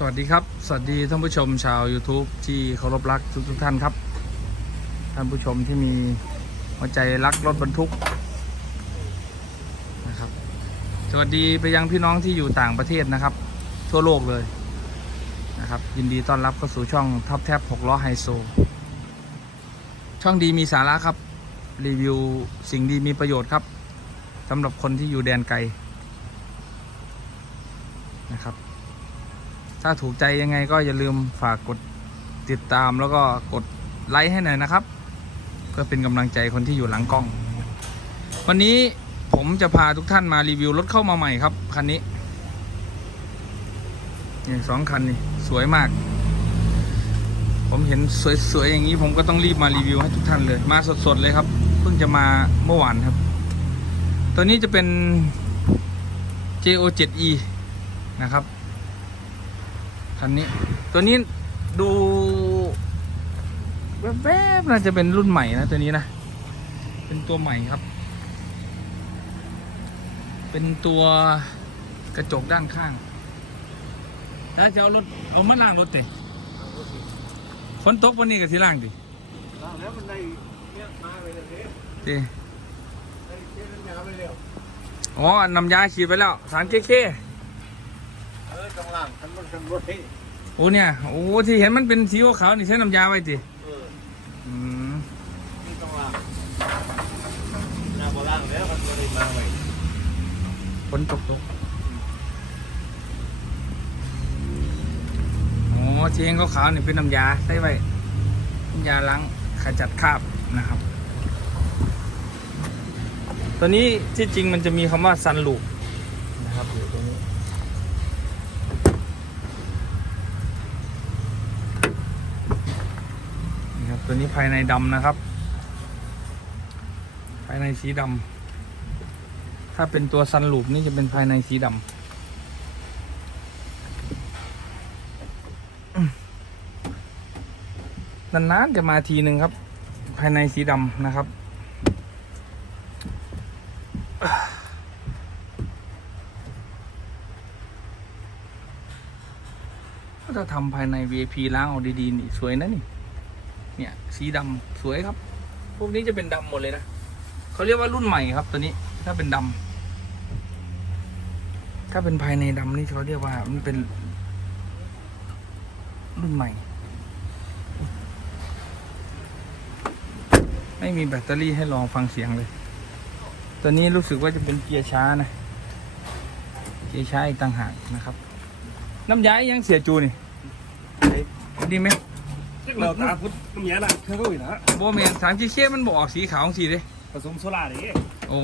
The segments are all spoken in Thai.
สวัสดีครับ สวัสดีท่านผู้ชมชาว YouTube ที่เคารพรักทุกทุกท่านครับ ท่านผู้ชมที่มีหัวใจรักรถบรรทุกนะครับ สวัสดีไปยังพี่น้องที่อยู่ต่างประเทศนะครับ ทั่วโลกเลยนะครับ ยินดีต้อนรับเข้าสู่ช่องท็อปแท็บ6ล้อไฮโซ ช่องดีมีสาระครับ รีวิวสิ่งดีมีประโยชน์ครับสำหรับคนที่อยู่แดนไกลนะครับ ถ้าถูกใจยังไงก็อย่าลืมฝากกดติดตามแล้วก็กดไลค์ให้หน่อยนะครับ เพื่อเป็นกำลังใจคนที่อยู่หลังกล้อง วันนี้ผมจะพาทุกท่านมารีวิวรถเข้ามาใหม่ครับคันนี้นี่สองคันนี่สวยมาก ผมเห็นสวยๆอย่างนี้ผมก็ต้องรีบมารีวิวให้ทุกท่านเลย มาสดๆเลยครับ เพิ่งจะมาเมื่อวานครับ ตัวนี้จะเป็น JO7E นะครับ คันนี้ ตัวนี้ดูแวบๆน่าจะเป็นรุ่นใหม่นะตัวนี้นะ เป็นตัวใหม่ครับ เป็นตัวกระจกด้านข้างถ้าจะเอารถเอามาล่างรถเตะฝนตกวันนี้กับที่ล่างดิแล้วมันได้เนี่ยมาไปเลยเนี่ยเตะได้เช็ดน้ำยาไปเร็วอ๋อน้ำยาฉีดไปแล้วสารเคเค เออตรงล่างคันมันคันรถให้โอ้เนี่ยโอ้ที่เห็นมันเป็นสีขาวๆนี่ใช้น้ำยาไว้ติเอออืมนี่ตรงล่างหน้าโบราณแล้วคันรถได้มาไว้ฝนตกตกอ๋อที่เห็นขาวๆนี่เป็นน้ำยาใส่ไว้น้ำยาล้างขจัดคราบนะครับ ตัวนี้ที่จริงมันจะมีคำว่าซันลูปนะครับอยู่ตรงนี้ นี่ครับ ตัวนี้ภายในดำนะครับ ภายในสีดำถ้าเป็นตัวซันลูปนี่จะเป็นภายในสีดำนานๆจะมาทีหนึ่งครับ ภายในสีดำนะครับถ้าทำภายใน VIP ล้างเอาดีๆนี่ สวยนะนี่ เนี่ย สีดำสวยครับ พวกนี้จะเป็นดำหมดเลยนะเขาเรียกว่ารุ่นใหม่ครับ ตัวนี้ถ้าเป็นดำถ้าเป็นภายในดำนี่เขาเรียกว่ามันเป็น รุ่นใหม่ ไม่มีแบตเตอรี่ให้ลองฟังเสียงเลย ตัวนี้รู้สึกว่าจะเป็นเกียร์ช้านะเกียร์ช้าอีกต่างหากนะครับ น้ำยาอีกยังเสียจูนี่ดีไหม เราตาพุทธน้ำยาละเครื่องก็อีกนะโบแมนสามกีเคมันบอกออกสีขาวสีเลยผสมโซล่าดิโอ้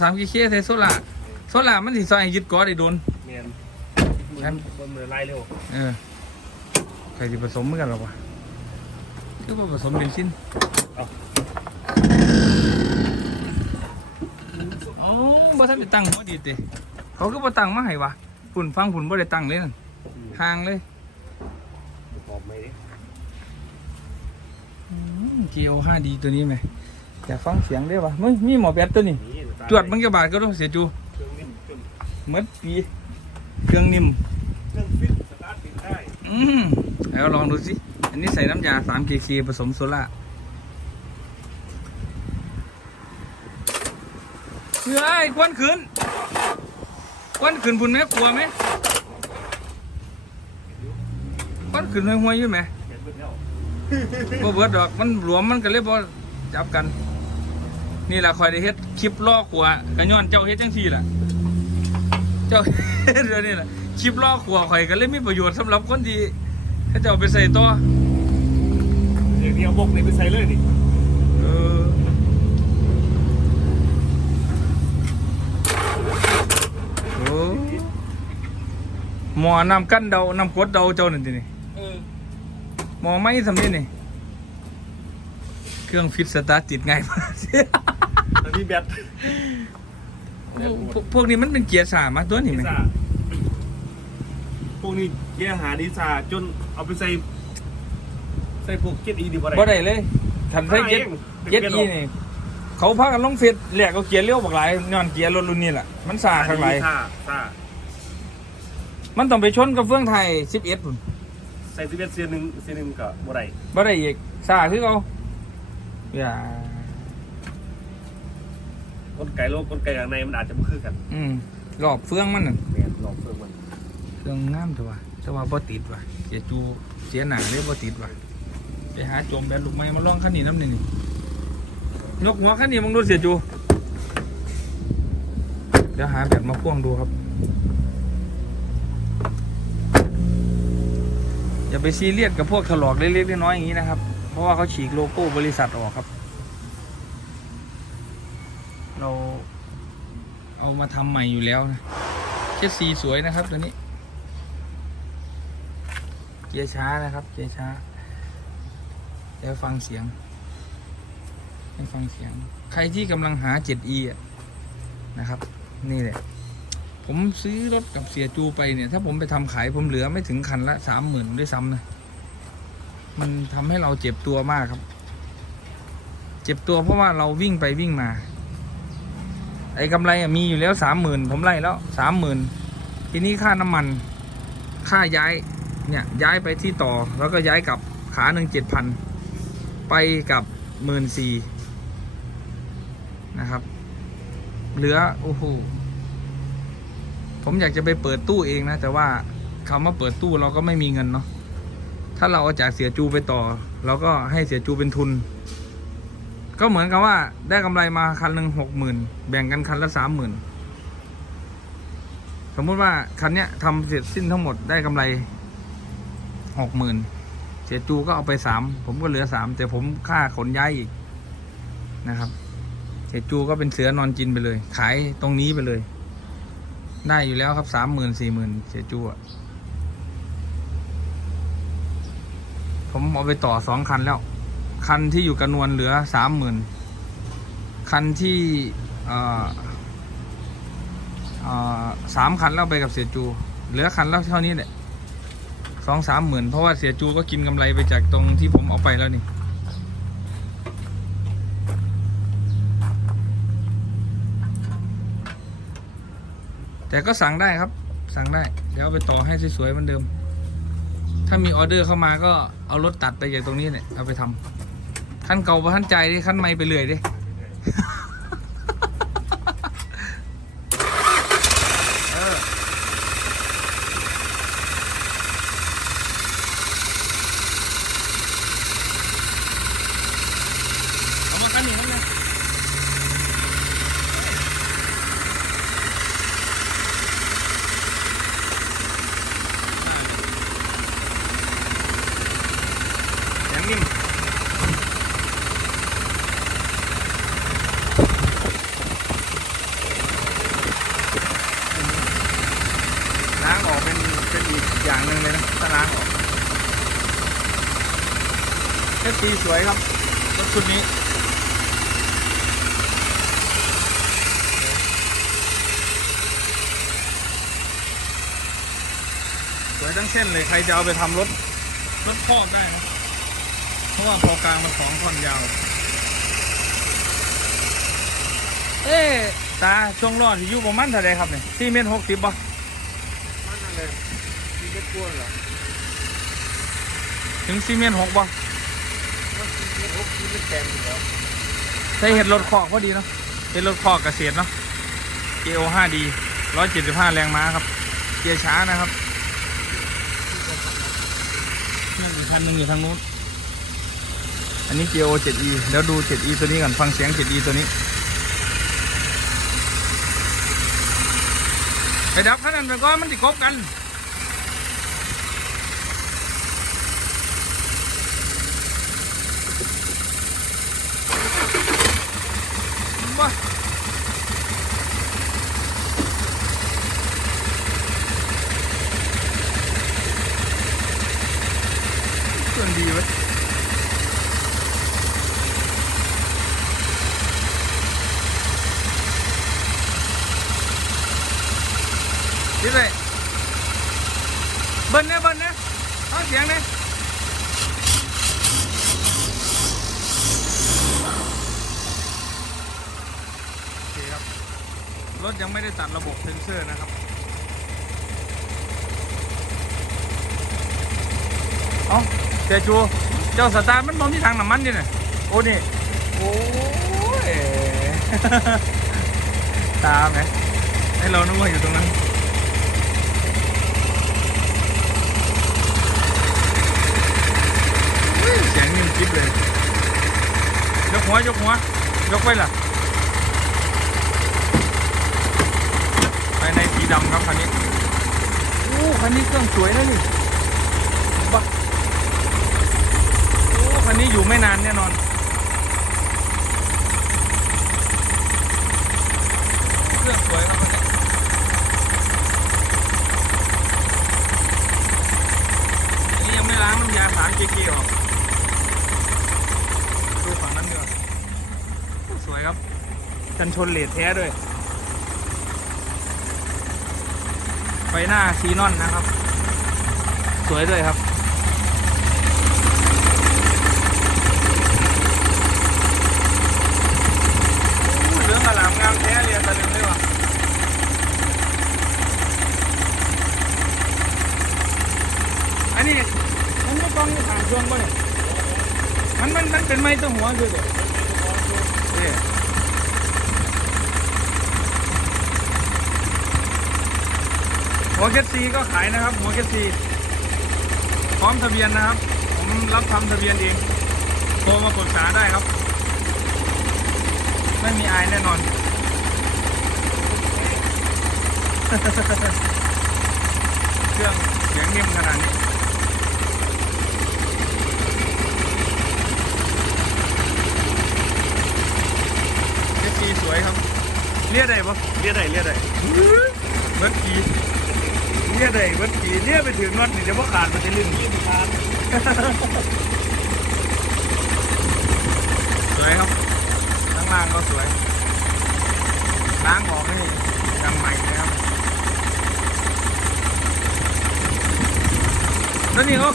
สามกีเคใส่โซล่าโซล่ามันสิซอยให้ยึดเกอได้โดนเมียนงั้นมันมือไล่เร็วเออใครจะผสมเหมือนกันหรอวะคือว่าผสมเบนซินเอ๋อบ่ทันได้ตั้งหัวดีเตะเขาก็บ่ตั้งมาให้วะฝุ่นฟังฝุ่นบ่ได้ตั้งเลยนั่นห่างเลย หอมไหมดิ จีโอห้าดีตัวนี้ไหมอยากฟังเสียงได้ปะมึงมีหมอแบตตัวนี้นี่จวดมึงจะบาทก็ต้องเสียจูเครื่องนิ่มจนเมดปีเครื่องนิ่มเครื่องฟิตสตาร์ทติดได้อืมแล้วลองดูสิอันนี้ใส่น้ำยา 3KK ผสมโซล่าเฮ้ยควันขืนควันขืนพุ่นไหมกลัวไหมควันขืนห่วยๆอยู่ไหม บ่เบิดดอกมันหลวมมันก็เลยบ่จับกัน นี่แหละคอยได้เฮ็ดคลิปล่อขัวกันย้อนเจ้าเฮ็ดจังซี่ล่ะ เจ้าเฮ็ดเดี๋ยวนี้ล่ะคลิปล่อขัวข่อยก็เลยมีประโยชน์สำหรับคนที่เขาเจ้าไปใส่ต่อเดี๋ยวนี้เอาบกนี่ไปใส่เลยดิเออโอ้หมอน้ำกั้นเดาน้ำกรดเดาเจ้านั่นตินี่ เออหมอไม่สำเร็จนี่เครื่องฟิตสตาร์ทติดง่ายมากอันนี้แบตพวกพวกนี้มันเป็นเกียร์สามอะตัวนี้ดีไหมซ่าพวกนี้เกียร์หาดีซ่าจนเอาไปใส่ ใส่พวกเกียร์อีดีกว่าบ่ได้เลยทันใส่เกียร์เกียร์อีนี่เขาพากันลงเฟซแหลกเอาเกียร์เลี้ยวบักหลายย้อนเกียร์รถรุ่นนี้แหละมันสาข้างหลายซ่าซ่า มันต้องไปชนกับเฟื่องไทยสิบเอ็ดพุ่น ใส่สิบเอ็ดเสียหนึ่งเสียหนึ่งก็บ่ได้บ่ได้อีกซาคือเขาอย่ากลไกโลกกลไกข้างในมันอาจจะบ่คือกัน อืมรอบเฟื่องมันน่ะแม่นลองเพิ่มมันเครื่องงามเถอะวะแต่ว่าบ่ติดว่ะเสียจูเสียหนังเลยบ่ติดว่ะไปหาโจมแบนลูกไม้มาลองคันนี้น้ำนี่นี่ยกหัวคันนี้มึงดูเสียจูเดี๋ยวหาแบบมาพ่วงดูครับ อย่าไปซีเรียสกับพวกถลอกเล็กๆน้อยๆอย่างนี้นะครับ เพราะว่าเขาฉีกโลโก้บริษัทออกครับ เราเอามาทำใหม่อยู่แล้วนะเชสซีสวยนะครับตัวนี้ เกียร์ช้านะครับ เกียร์ช้าเดี๋ยวฟังเสียงให้ฟังเสียง ใครที่กำลังหา 7e อะนะครับ นี่แหละ ผมซื้อรถกับเสียจูไปเนี่ย ถ้าผมไปทำขายผมเหลือไม่ถึงคันละสามหมื่นด้วยซ้ำนะ มันทำให้เราเจ็บตัวมากครับ เจ็บตัวเพราะว่าเราวิ่งไปวิ่งมา ไอ้กำไรมีอยู่แล้วสามหมื่นผมไล่แล้วสามหมื่นทีนี้ค่าน้ำมัน ค่าย้ายเนี่ยย้ายไปที่ต่อแล้วก็ย้ายกลับขาหนึ่งเจ็ดพันไปกับหมื่นสี่นะครับ เหลือ โอ้โห ผมอยากจะไปเปิดตู้เองนะ แต่ว่าคำว่าเปิดตู้เราก็ไม่มีเงินเนาะถ้าเราเอาจากเสียจูไปต่อ เราก็ให้เสียจูเป็นทุน ก็เหมือนกับว่าได้กำไรมาคันหนึ่งหกหมื่นแบ่งกันคันละสามหมื่นสมมุติว่าคันเนี้ยทำเสร็จสิ้นทั้งหมดได้กำไรหกหมื่นเสียจูก็เอาไปสามผมก็เหลือสามแต่ผมค่าขนย้ายอีกนะครับ เสียจูก็เป็นเสือนอนกินไปเลย ขายตรงนี้ไปเลย ได้อยู่แล้วครับสามหมื่นสี่หมื่นเสียจูอะผมเอาไปต่อสองคันแล้ว คันที่อยู่กระนวลเหลือสามหมื่นคันที่อ่อเอ่อสามคันแล้วไปกับเสียจู เหลือคันแล้วเท่านี้แหละสองสามหมื่นเพราะว่าเสียจูก็กินกำไรไปจากตรงที่ผมเอาไปแล้วนี่ แต่ก็สั่งได้ครับ สั่งได้ เดี๋ยวเอาไปต่อให้สวยๆเหมือนเดิม ถ้ามีออเดอร์เข้ามาก็เอารถตัดไปจากตรงนี้เนี่ยเอาไปทำขั้นเก่าประทันใจดิขั้นไม่ไปเรื่อยดิ เออเอามาขั้นนี้ครับเนี่ยแข็ง นิ่มล้างออกเป็นเป็นอีกอย่างหนึ่งเลยนะถ้าล้างออกเทปสีสวยครับรถชุดนี้สวยทั้งเส้นเลยใครจะเอาไปทำรถรถคอกได้นะเพ ราะว่าพอกลางมันสองท่อนยาว เอ๊ะตาช่วงรอดอยู่ประมาณเท่าไรครับเนี่ยสี่เมตรหกสิบป่ะมันนั่นเลยมีเล็กกวนเหรอถึงสี่เมตรหกป่ะมันมีโอ้มีไม่แข็งอยู่แล้วใช้เห็ดรถคอกพอดีเนาะเป็นรถคอกเกษตรเนาะ GO 5D 175 แรงม้าครับ เกียร์ช้านะครับนั่นอีกคันหนึ่งอยู่ทางนู้น อันนี้ GO 7E เดี๋ยวดู 7E ตัวนี้ก่อนฟังเสียง 7E ตัวนี้ไปดับขนาดไปก่ก็มันติดกบกันัดระบบเซนเซอร์นะครับเอ้าเจ้าชูเจ้าสตาร์มันมองที่ทางน้ำมันดิเนี่ยโอ้นี่โอ้ยตาไหมให้เรานึกว่าอยู่ตรงนั้นเสียงนิ่มจิ๊บเลยยกหัวยกหัวยกไปล่ะายในสีดำครับคันนี้โอ้คันนี้เครื่องสวยนะนี่บ้าโอ้คันนี้อยู่ไม่นานแน่นอนเครื่องสวยครับคันนี้อันนี้ยังไม่ล้างน้ำยาสารเกลีออกดูฝั่งนั้นดีกว่าโอ้สวยครับกันชนเลดแท้ด้วย ไฟหน้าซีนอนนะครับ สวยด้วยครับโอ้เหลืองอลามงามแท้เรียนตะลึงเลยว่ะอันนี้มันไม่ต้องมีฐานช่วงป่เนี่ยมันมันมันเป็นไม้ตัวหัวคือเด็กนี่ หัวเกตซีก็ขายนะครับ หัวเกตซีพร้อมทะเบียนนะครับ ผมรับทำทะเบียนเองโทรมาปรึกษาได้ครับ ไม่มีอายแน่นอน เครื่องเสียงนิ่มขนาดนี้เอฟซีสวยครับ เรียกได้ปะเรียกได้เรียกได้เบิร์ดกี เนี่ยได้เบิร์ดกีเนี่ยไปถึงน็อตนี่จะว่าขาดมันจะลื่นยี่สิบล้าดสวยครับข้างล่างก็สวยล้างออกนี่ยังใหม่เลยครับแล้วนี่เขา